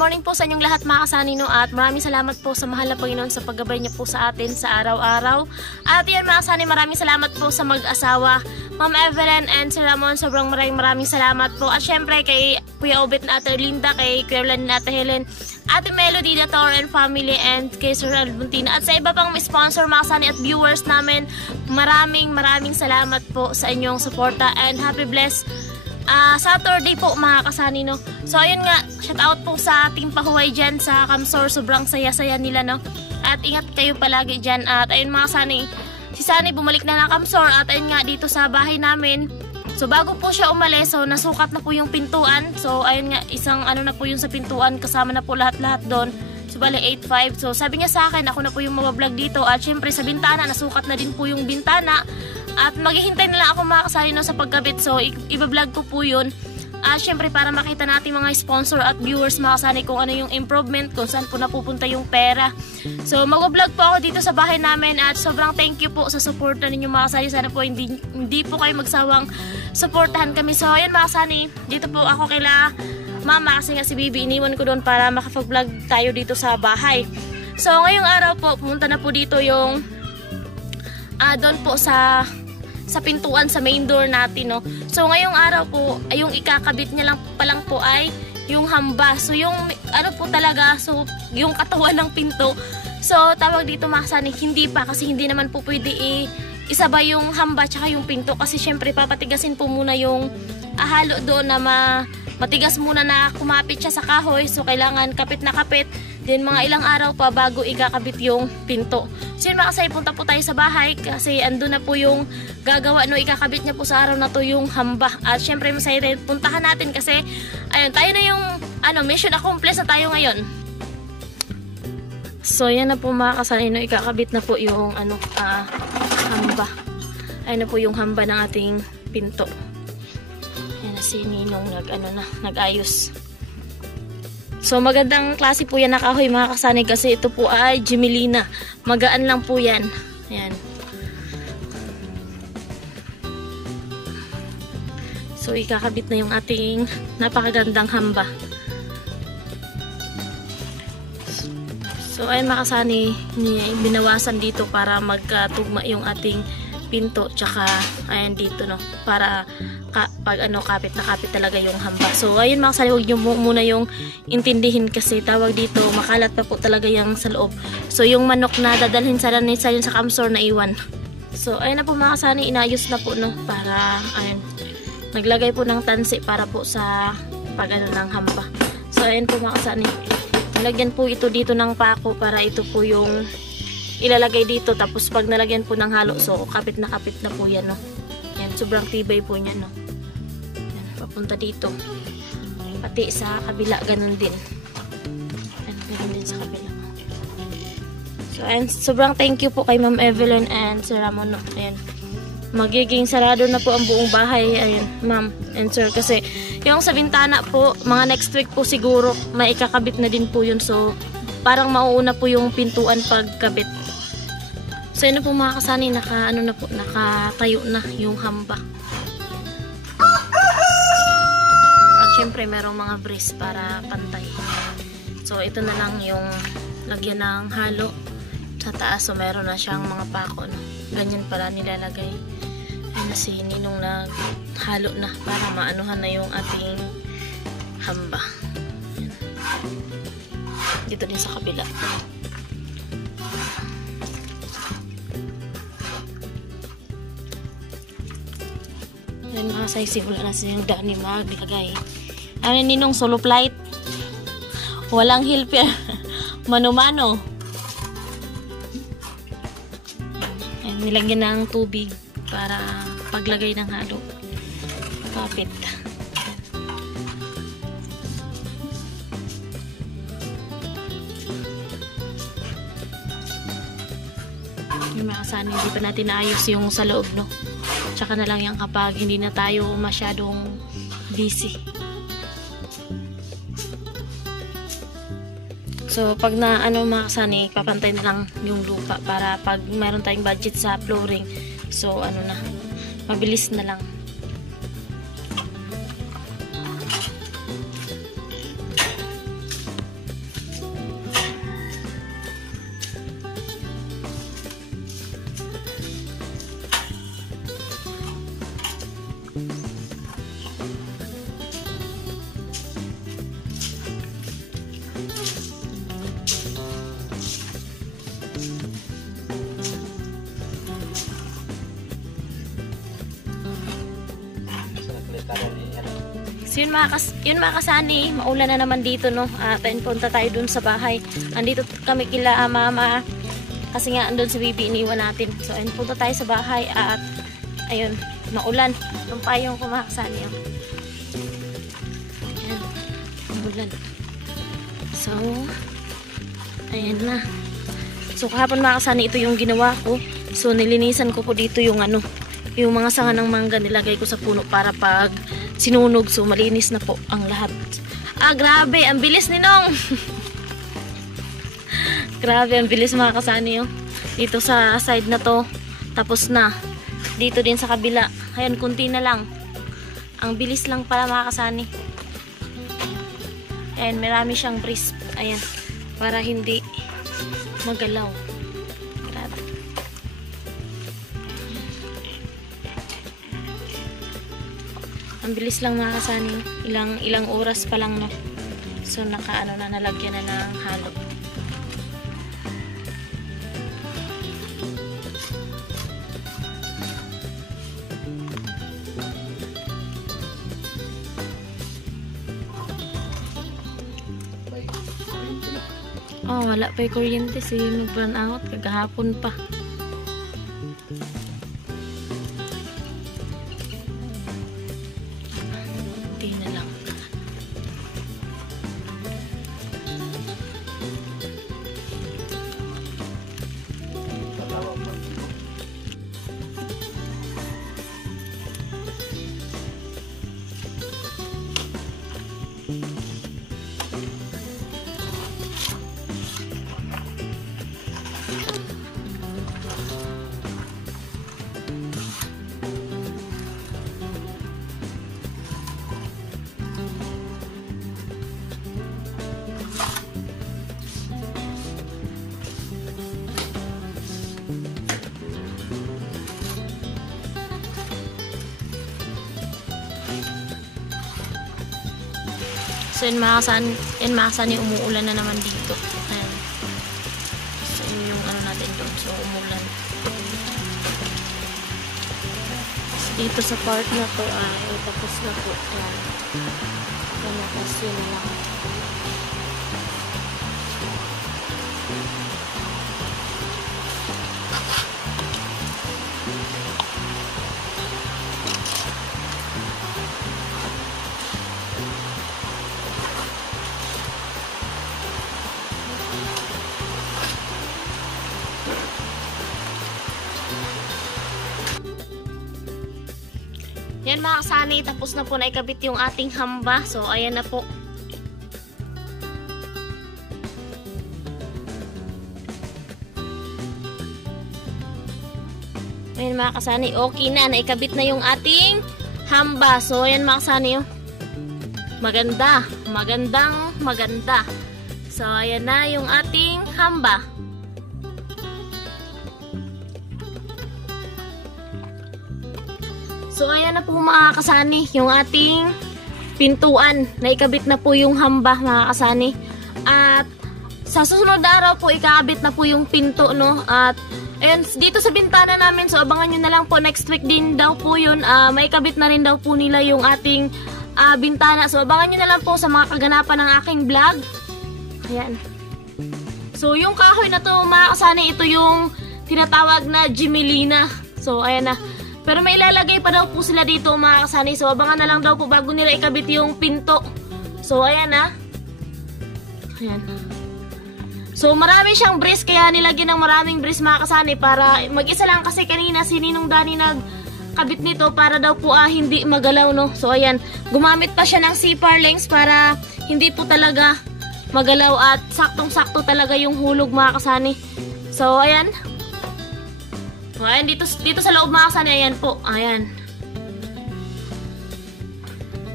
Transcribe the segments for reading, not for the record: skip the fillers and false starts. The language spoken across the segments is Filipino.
morning po sa inyong lahat mga kasanino at maraming salamat po sa mahal na Panginoon sa paggabay niya po sa atin sa araw-araw. At yan mga kasanino, maraming salamat po sa mag-asawa, Ma'am Evelyn and Sir Ramon. Sobrang maraming salamat po. At syempre kay Kuya Obet na Ate Linda, kay Kuya Blan na Ate Helen, Ate Melody, the Tor and family, and kay Sir Albuntina. At sa iba pang sponsor mga kasanino at viewers namin, maraming salamat po sa inyong suporta and happy blessed Saturday po mga kasanino. So ayun nga, shout out po sa Team Pahuway dyan sa Kamsor. Sobrang saya-saya nila, no? At ingat kayo palagi dyan. At ayun mga kasani, si Sunny bumalik na ng Kamsor. At ayun nga, dito sa bahay namin, so bago po siya umalis, so nasukat na po yung pintuan. So ayun nga, isang ano na po yung sa pintuan, kasama na po lahat-lahat doon. So bali 8.5. So sabi niya sa akin, ako na po yung mabablog dito. At syempre sa bintana, nasukat na din po yung bintana. At maghihintay na lang ako mga kasanino sa pagkabit. So ibablog ko po yun. Syempre para makita natin mga sponsor at viewers mga kasani kung ano yung improvement, kung saan po napupunta yung pera. So magbablog po ako dito sa bahay namin. At sobrang thank you po sa suporta ninyo mga kasani. Sana po hindi po kayo magsawang suportahan kami. So ayan mga kasani, dito po ako kaila mama kasi nga si Bibi iniwan ko doon para makapag-vlog tayo dito sa bahay. So ngayong araw po pumunta na po dito yung doon po sa pintuan sa main door natin, no. So ngayong araw po ay yung ikakabit niya lang pa lang po ay yung hamba. So yung ano po talaga, so yung katawan ng pinto. So tawag dito mga kasani, hindi pa kasi hindi naman po pwede isabay yung hamba tsaka yung pinto kasi syempre papatigasin po muna yung halo doon na matigas muna na kumapit siya sa kahoy. So kailangan kapit na kapit din mga ilang araw pa bago ikakabit yung pinto. So yun mga kasay, punta po tayo sa bahay kasi andun na po yung gagawa, no, ikakabit niya po sa araw na to yung hamba. At syempre masaya tayo, puntahan natin kasi ayun, tayo na yung mission accomplished na tayo ngayon. So yan na po mga kasay, no, ikakabit na po yung hamba. Ayun na po yung hamba ng ating pinto. Yan na si Ninong nag-ayos. So magandang klase po yan na kahoy mga kasanay kasi ito po ay Gemelina. Magaan lang po yan. Ayan. So ikakabit na yung ating napakagandang hamba. So ayun mga kasanay, binawasan dito para magtugma yung ating pinto tsaka ayan dito, no, para pag kapit na kapit talaga yung hamba. So ayun mga kasani, huwag nyo muna yung intindihin kasi tawag dito makalat pa po talaga yung sa loob. So yung manok na dadalhin sa yun sa Kamsor na iwan. So ayun na po mga kasani, inayos na po, no, para ayun naglagay po ng tansi para po sa pag ng hamba. So ayun po mga kasani, nilagyan po ito dito ng pako para ito po yung ilalagay dito, tapos pag nalagyan po ng halo, so kapit na po yan, no. Yan, sobrang tibay po niya, no. Yan, papunta dito. Pati sa kabila, ganun din. Yan, ganun din sa kabila. So, and sobrang thank you po kay Ma'am Evelyn and Sir Ramon, no. Ayan. Magiging sarado na po ang buong bahay, ayan, Ma'am and Sir, kasi yung sa bintana po, mga next week po siguro, maikakabit na din po yun. So, parang mauuna po yung pintuan pagkabit. So yun po mga kasani, nakatayo na yung hamba. At syempre merong mga brace para pantay. So ito na lang yung lagyan ng halo sa taas. So meron na siyang mga pako, no. Ganyan pala nilalagay. Ayun na si Ninong naghalo na para maanuhan na yung ating hamba. Dito din sa kabila. Ayan mga kasay, simula na siya yung daan ni maglagay. Ano Ninong, solo flight? Walang helper. Mano-mano. Ayan, nilagyan ng tubig para paglagay ng halo. Kapit. Yung mga kasani, hindi pa natin naayos yung sa loob, no. Tsaka na lang yan kapag hindi na tayo masyadong busy. So pag na mga kasani, papantay na lang yung lupa para pag mayroon tayong budget sa flooring, so mabilis na lang. So yun mga kasani, maulan na naman dito, no? At punta tayo dun sa bahay. Andito kami kila mama kasi nga andun sa bibi iniwan natin. So ayun, punta tayo sa bahay at ayun, maulan. Yung payong ko mga kasani. Ayan, maulan. So ayan na. So kahapon mga kasani, ito yung ginawa ko. So nilinisan ko po dito yung yung mga sanga ng mangga, nilagay ko sa puno para pag sinunog, so malinis na po ang lahat. Grabe, ang bilis ni Nong. Grabe, ang bilis mga kasani, oh. Dito sa side na to, tapos na. Dito din sa kabila. Ayan, kunti na lang. Ang bilis lang pala mga kasani. Ayan, marami siyang breeze. Ayan, para hindi magalaw. Grabe. Ang bilis lang mga kasani. Ilang oras pa lang, no. So nalagyan na ng halo. Oh, wala pa yung kuryente. Nag-burn out kagahapon pa. So yun mga kasani, umuulan na naman dito. Ayan. So yun yung natin doon. So umuulan. So, dito sa part na to, tapos na po. Ayan. Tapos yun lang. Yan mga kasani, tapos na po na ikabit yung ating hamba. So ayan na po. Ayan mga kasani, okay na, naikabit na yung ating hamba. So ayan mga kasani, oh. Maganda, maganda. So ayan na yung ating hamba. So ayan na po mga kasani, yung ating pintuan. Naikabit na po yung hamba mga kasani. At sa susunod na araw po ikakabit na po yung pinto, no. At ayun, dito sa bintana namin, so abangan nyo na lang po, next week din daw po yun. Maikabit na rin daw po nila yung ating bintana. So abangan nyo na lang po sa mga kaganapan ng aking vlog. Ayan. So yung kahoy na to mga kasani, ito yung tinatawag na Gemelina. So ayan na. Pero may ilalagay pa daw po sila dito mga kasani. So abangan na lang daw po bago nila ikabit yung pinto. So ayan na. Ayan. So marami siyang brace, kaya nilagyan ng maraming brace mga kasani para mag-isa lang kasi kanina si Ninong Dani nagkabit nito para daw po hindi magalaw, no. So ayan, gumamit pa siya ng C-par lengths para hindi po talaga magalaw at saktong-sakto talaga yung hulog mga kasani. So ayan. Ayan, dito sa loob mga kasani, ayan po. Ayan.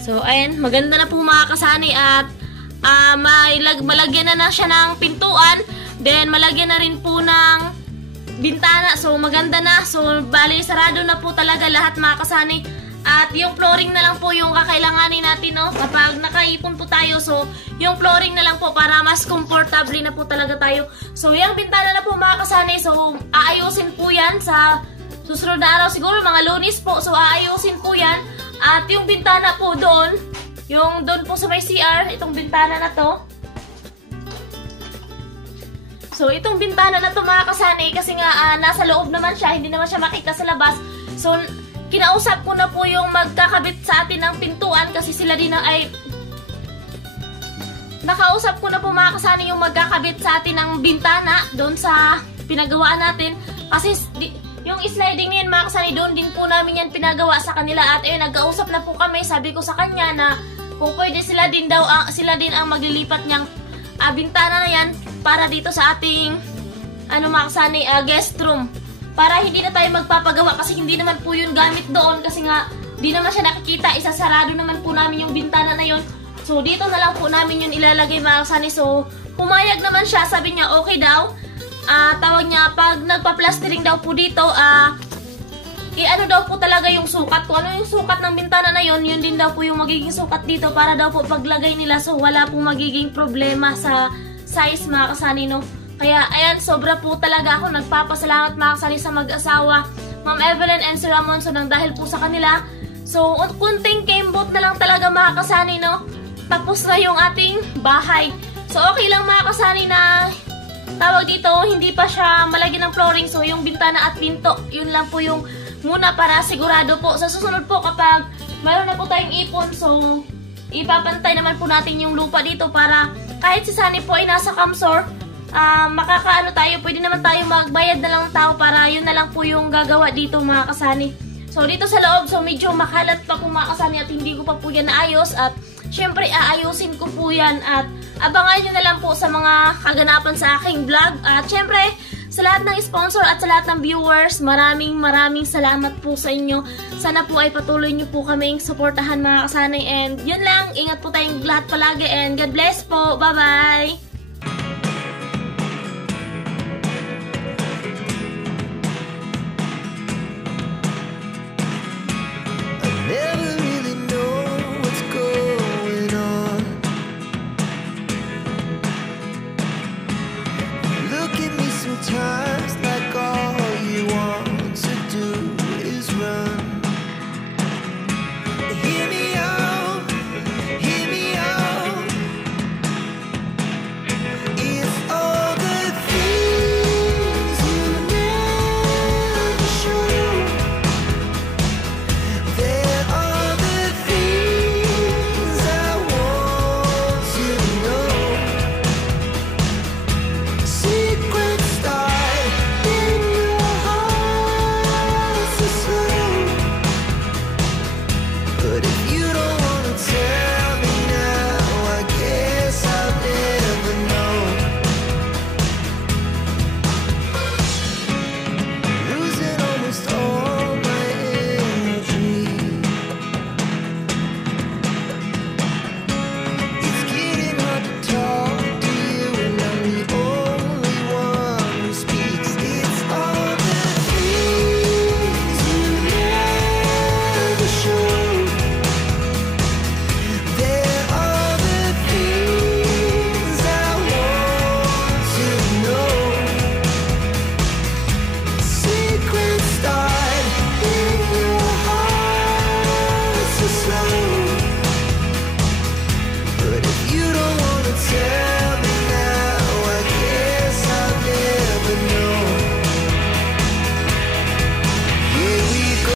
So ayan, maganda na po mga kasani at malagyan na siya ng pintuan, then malagyan na rin po ng bintana. So maganda na. So bali sarado na po talaga lahat mga kasani. At yung flooring na lang po yung kakailanganin natin, no, kapag nakaipon po tayo. So yung flooring na lang po para mas comfortable na po talaga tayo. So yung bintana na po mga kasani, so aayusin po yan sa susunod na araw, siguro mga Lunes po. So aayusin po yan. At yung bintana po doon, Yung doon po sa may CR, itong bintana na to. So, itong bintana na to mga kasani, kasi nga nasa loob naman siya, hindi naman siya makita sa labas. So, kinausap ko na po yung magkakabit sa atin ng pintuan kasi sila din ay... Nakausap ko na po mga kasani yung magkakabit sa atin ng bintana doon sa pinagawaan natin. Kasi yung sliding na yan mga kasani, doon din po namin yan pinagawa sa kanila. At ayun, nagkausap na po kami, sabi ko sa kanya na kung pwede sila din ang maglilipat niyang bintana na yan para dito sa ating mga kasani, guest room, para hindi na tayo magpapagawa kasi hindi naman po yun gamit doon kasi nga di naman siya nakikita, isasarado naman po namin yung bintana na yun. So dito na lang po namin yun ilalagay mga kasani. So pumayag naman siya, sabi niya okay daw. Tawag niya, pag nagpa-plastering daw po dito, ano daw po talaga yung sukat. Kung ano yung sukat ng bintana na yun, yun din daw po yung magiging sukat dito para daw po paglagay nila. So wala po magiging problema sa size mga kasani, no? Kaya ayan, sobra po talaga ako nagpapasalamat mga kasani sa mag-asawa Ma'am Evelyn and Sir Ramon. So nang dahil po sa kanila, so kunting kembot na lang talaga mga kasani, no? Tapos na yung ating bahay. So okay lang mga kasani na tawag dito, hindi pa siya malagyan ng flooring. So yung bintana at pinto, yun lang po yung muna para sigurado po. Sa susunod po kapag mayroon na po tayong ipon, so ipapantay naman po natin yung lupa dito para kahit si Sunny po ay nasa Kamsor, makakaano tayo, pwede naman tayo magbayad na lang ng tao para yun na lang po yung gagawa dito mga kasani. So dito sa loob, so medyo makalat pa po mga kasani at hindi ko pa po yan naayos at syempre aayusin ko po yan at abangan nyo na lang po sa mga kaganapan sa aking vlog. At syempre sa lahat ng sponsor at sa lahat ng viewers, maraming salamat po sa inyo. Sana po ay patuloy nyo po kaming suportahan mga kasani. And yun lang, ingat po tayong lahat palagi and God bless po. Bye bye!